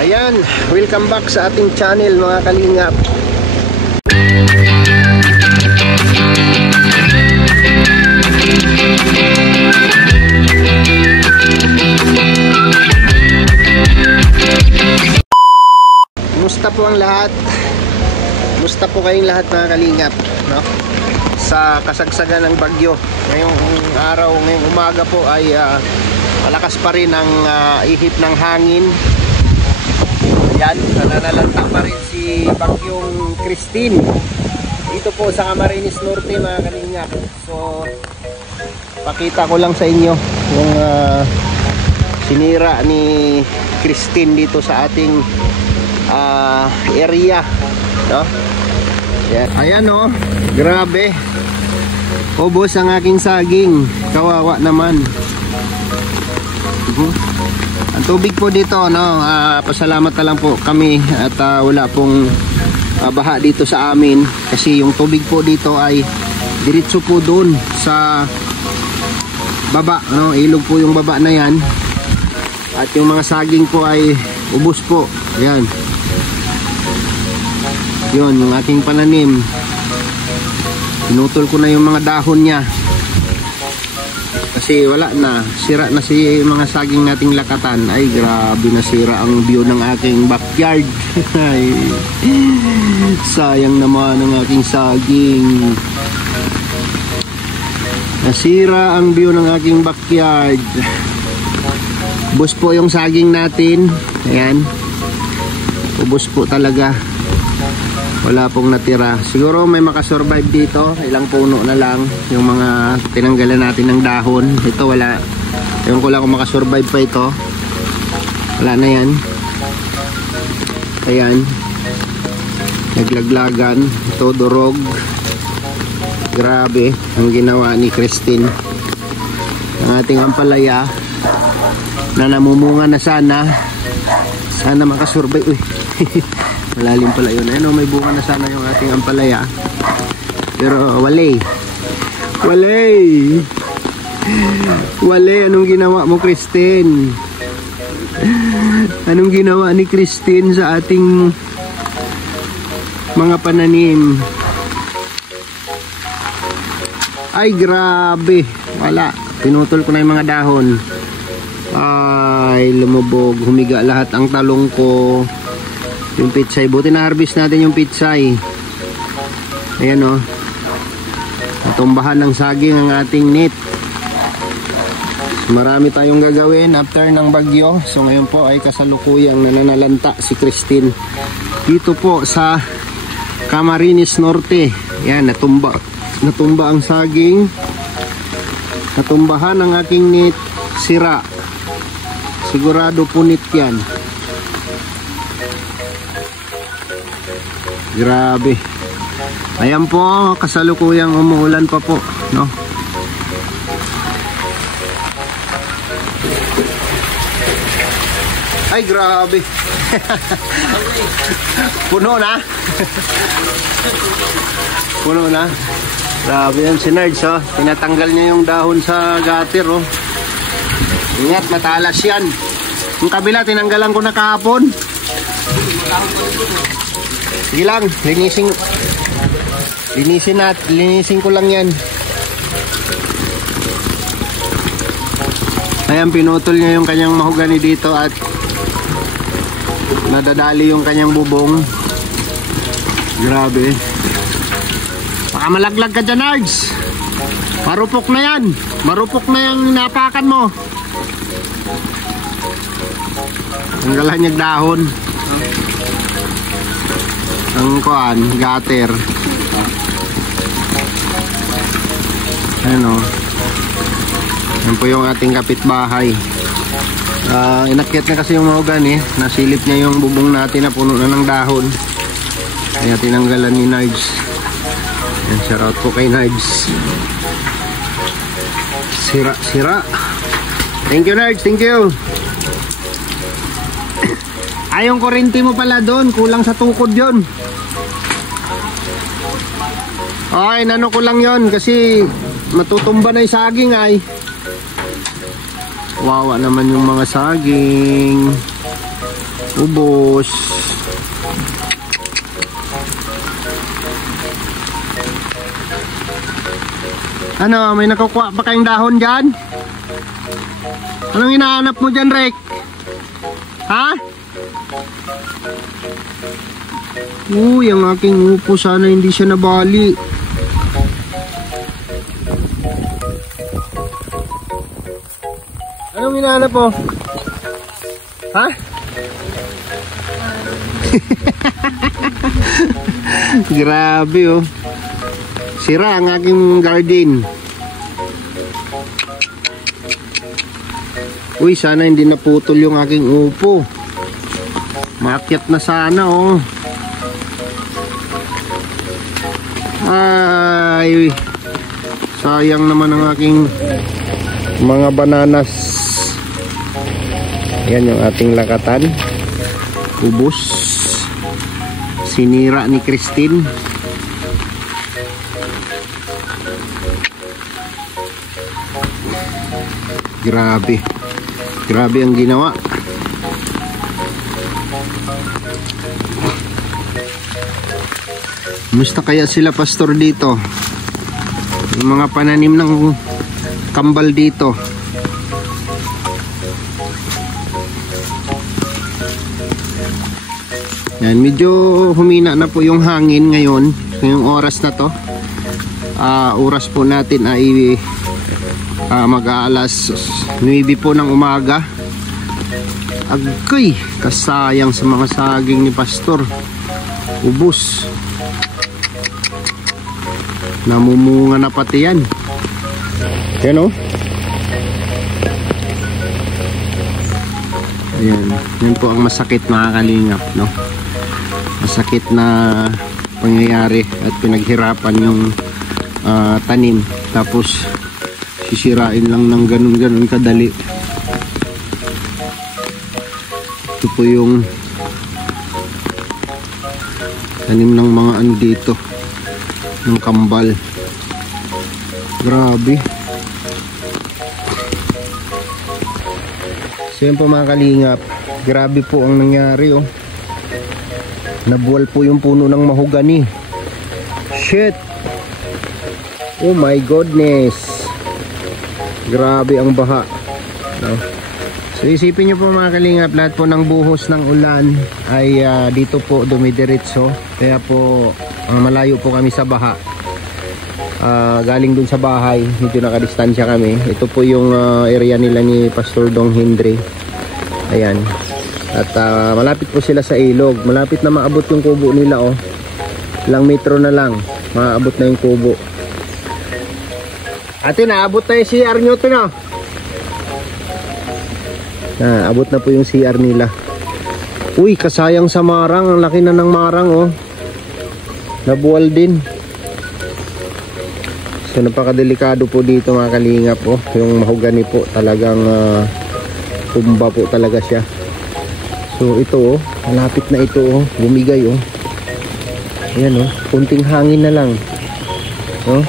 Ayan, welcome back sa ating channel mga kalingap. Kumusta po ang lahat? Kumusta po kayong lahat mga kalingap, no? Sa kasagsagan ng bagyo ngayong araw, ngayong umaga po ay malakas pa rin ang ihip ng hangin. Yan, nananalanta pa rin si Bagyong Christine dito po sa Camarines Norte mga kalingap. So pakita ko lang sa inyo yung sinira ni Christine dito sa ating area, no? Yan. Ayan oh, grabe, ubos ang aking saging, kawawa naman. Ang tubig po dito, no, pasalamat na lang po kami at wala pong baha dito sa amin kasi yung tubig po dito ay diretso po doon sa baba, no, ilog po yung baba na yan at yung mga saging po ay ubos po. Yan, yun yung aking pananim, pinutol ko na yung mga dahon niya kasi wala na, sira na si mga saging nating lakatan. Ay grabe, nasira ang view ng aking backyard. Ay, sayang naman ang aking saging, nasira ang view ng aking backyard. Ubos po yung saging natin. Ayan, ubos po talaga, wala pong natira. Siguro may makasurvive dito, ilang puno na lang yung mga tinanggalan natin ng dahon. Ito wala, ewan ko lang kung makasurvive pa ito. Wala na yan. Ayan, naglaglagan. Ito durog. Grabe ang ginawa ni Christine. Ang ating ampalaya na namumunga na sana makasurvive. Uy malalim pala yun. Ano, may bunga na sana yung ating ampalaya, pero wale. Anong ginawa mo, Christine? Anong ginawa ni Christine sa ating mga pananim? Ay grabe, wala, pinutol ko na yung mga dahon. Ay lumubog, humiga lahat ang talong ko. Yung pitsay, buti na harvest natin yung pitsay. Ayan o, natumbahan ng saging ang ating net. Marami tayong gagawin after ng bagyo. So ngayon po ay kasalukuyang nananalanta si Christine dito po sa Camarines Norte. Ayan, natumba ang saging, natumbahan ang aking net, sira. Sigurado punit yan. Grabe. Ayan po, kasalukuyang umuulan pa po, no? Ay grabe. Puno na. Puno na. Grabe yan si Nerds, oh. Tinatanggal niya yung dahon sa gutter, oh. Ingat, matalas yan. Yung kabila, tinanggalan ko na kahapon. Sige lang, linisin ko lang yan. Ayan, pinutol niya yung kanyang mahogani dito at nadadali yung kanyang bubong. Grabe. Baka malaglag ka dyan, Nards. Marupok na yan. Marupok na yung napakan mo. Tanggalan niya dahon. Ang kuan, gutter. Ano, yan po yung ating kapitbahay. Inakyat na kasi yung mahogani, nasilip niya yung bubong natin na puno na ng dahon, kaya tinanggalan ni Nards. Yan, shout out po kay Nards. Sira. Thank you, Nards, thank you. Ay, yung kurinti mo pala doon, kulang sa tukod yun. Ay, nano ko lang yon kasi matutumba na yung saging ay. Wawa naman yung mga saging. Ubos. Ano, may nakukuha pa kayong dahon dyan? Anong hinahanap mo dyan, Rek? Ha? Uy, ang aking upo, sana hindi siya nabali. Anong hinahanap mo? Ha? Grabe oh. Sira ang aking garden. Uy, sana hindi naputol yung aking upo. Maakyat na sana oh. Ay, sayang naman ang aking mga bananas. Yan yung ating lakatan. Ubos. Sinira ni Christine. Grabe. Grabe ang ginawa. Musta kaya sila pastor dito? Yung mga pananim ng kambal dito. Yan, medyo humina na po yung hangin ngayon. Ngayong oras na to. Oras po natin ay mag-aalas 9 po ng umaga. Agay, kasayang sa mga saging ni pastor. Ubus. Namumunga na pati yan. Yan o. Ayan. Yan po ang masakit mga kalingap, no? Masakit na pangyayari at pinaghirapan yung tanim. Tapos sisirain lang ng ganun-ganun kadali. Ito po yung tanim ng mga ano dito, ng kambal. Grabe. So yun po mga kalingap, grabe po ang nangyari oh. Nabuwal po yung puno ng mahogani. Shit. Oh my goodness. Grabe ang baha, no? So isipin nyo po mga kalingap, lahat po ng buhos ng ulan ay dito po dumidiretso. Kaya po malayo po kami sa baha. Galing dun sa bahay, medyo nakadistansya kami. Ito po yung area nila ni Pastor Dong Hendry. Ayan. At malapit po sila sa ilog. Malapit na maabot yung kubo nila oh. Ilang metro na lang maabot na yung kubo. Ate, naabot na yung CR nyo ito na. Abot na po yung CR nila. Uy, kasayang sa marang. Ang laki na ng marang oh. Nabuwal din. So napakadelikado po dito mga kalingap oh. Yung mahogani po talagang pumba po talaga siya. So ito oh, malapit na ito oh, bumigay oh. Ayan oh, kunting hangin na lang. Oh,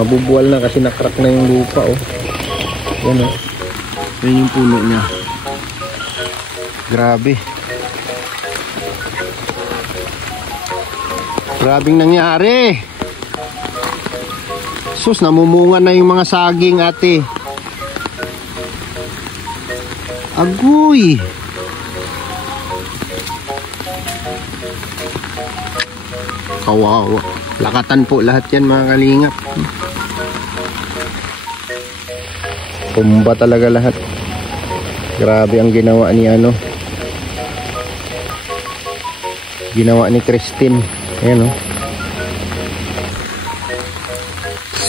mabubuwal na kasi nakrack na yung lupa oh. Ayan oh. Ayan yung puno niya. Grabe. Grabing nangyari. Sus, namumunga na yung mga saging ate. Agoy. Kawawa. Lakatan po lahat yan mga kalingap. Pumba talaga lahat. Grabe ang ginawa ni ano. Ginawa ni Christine. Ayan o.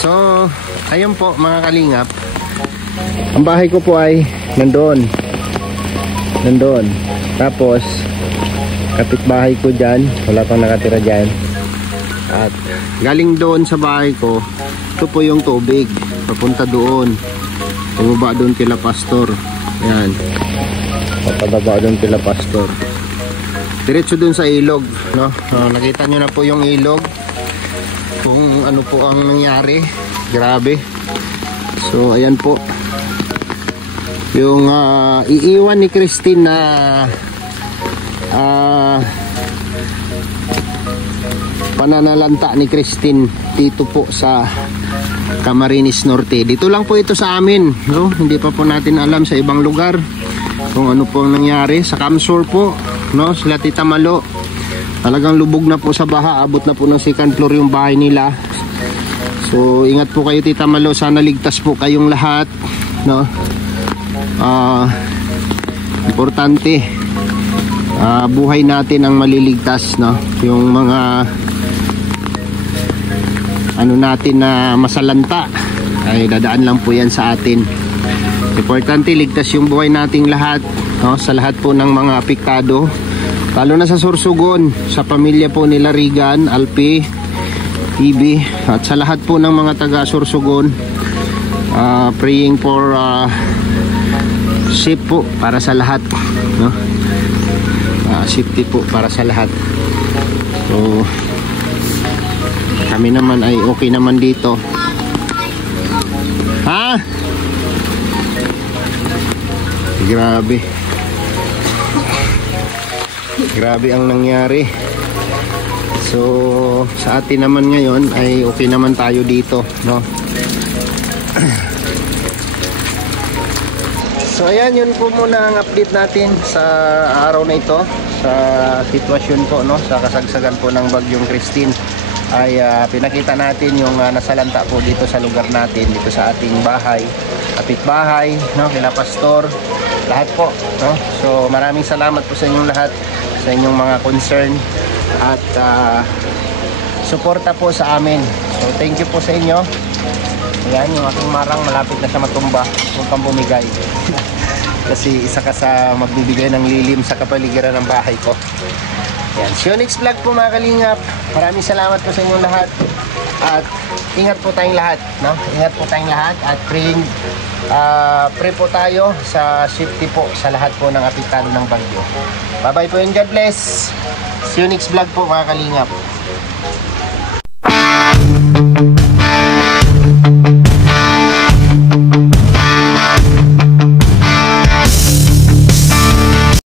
So, ayun po mga kalingap. Ang bahay ko po ay nandoon. Nandoon. Tapos, kapitbahay ko dyan. Wala pang nakatira dyan. At galing doon sa bahay ko, ito po yung tubig. Papunta doon. Pababa doon kila pastor. Ayan. Pababa doon kila pastor. Diretso doon sa ilog. No? Nakita nyo na po yung ilog. Kung ano po ang nangyari. Grabe. So ayan po yung iiwan ni Christine na pananalanta ni Christine dito po sa Camarines Norte. Dito lang po ito sa amin, no? Hindi pa po natin alam sa ibang lugar kung ano po ang nangyari. Sa Camsor po, no? Sila Tita Malo, talagang lubog na po sa baha. Abot na po ng second floor yung bahay nila. So ingat po kayo, Tita Malo. Sana ligtas po kayong lahat, no? Importante, buhay natin ang maliligtas, no? Yung mga ano natin na masalanta ay dadaan lang po yan sa atin. Importante ligtas yung buhay nating lahat, no? Sa lahat po ng mga apektado, lalo na sa Sorsogon, sa pamilya po nila Regan, Alpi, Ibi, at sa lahat po ng mga taga Sorsogon. Praying for safe po para sa lahat, no? Safety po para sa lahat. So kami naman ay okay naman dito. Ha? Grabe. Grabe ang nangyari. So sa atin naman ngayon ay okay naman tayo dito, no? So ayan, yun po muna ang update natin sa araw na ito, sa sitwasyon po, no, sa kasagsagan po ng bagyong Christine. Ay pinakita natin yung nasalanta po dito sa lugar natin, dito sa ating bahay, kapitbahay, no, kila pastor, lahat po, no? So maraming salamat po sa inyong lahat, sa inyong mga concern at suporta po sa amin. So thank you po sa inyo. Ayan, yung aking marang malapit na siya matumba. Huwag kang bumigay. Kasi isa ka sa magbibigay ng lilim sa kapaligiran ng bahay ko. Ayan, see you next vlog po mga kalingap. Maraming salamat po sa inyong lahat. At ingat po tayong lahat, no? Ingat po tayong lahat. At pray po tayo sa safety po sa lahat po ng apektado ng bagyo. Bye bye po and God bless. See you next vlog po mga kalingap.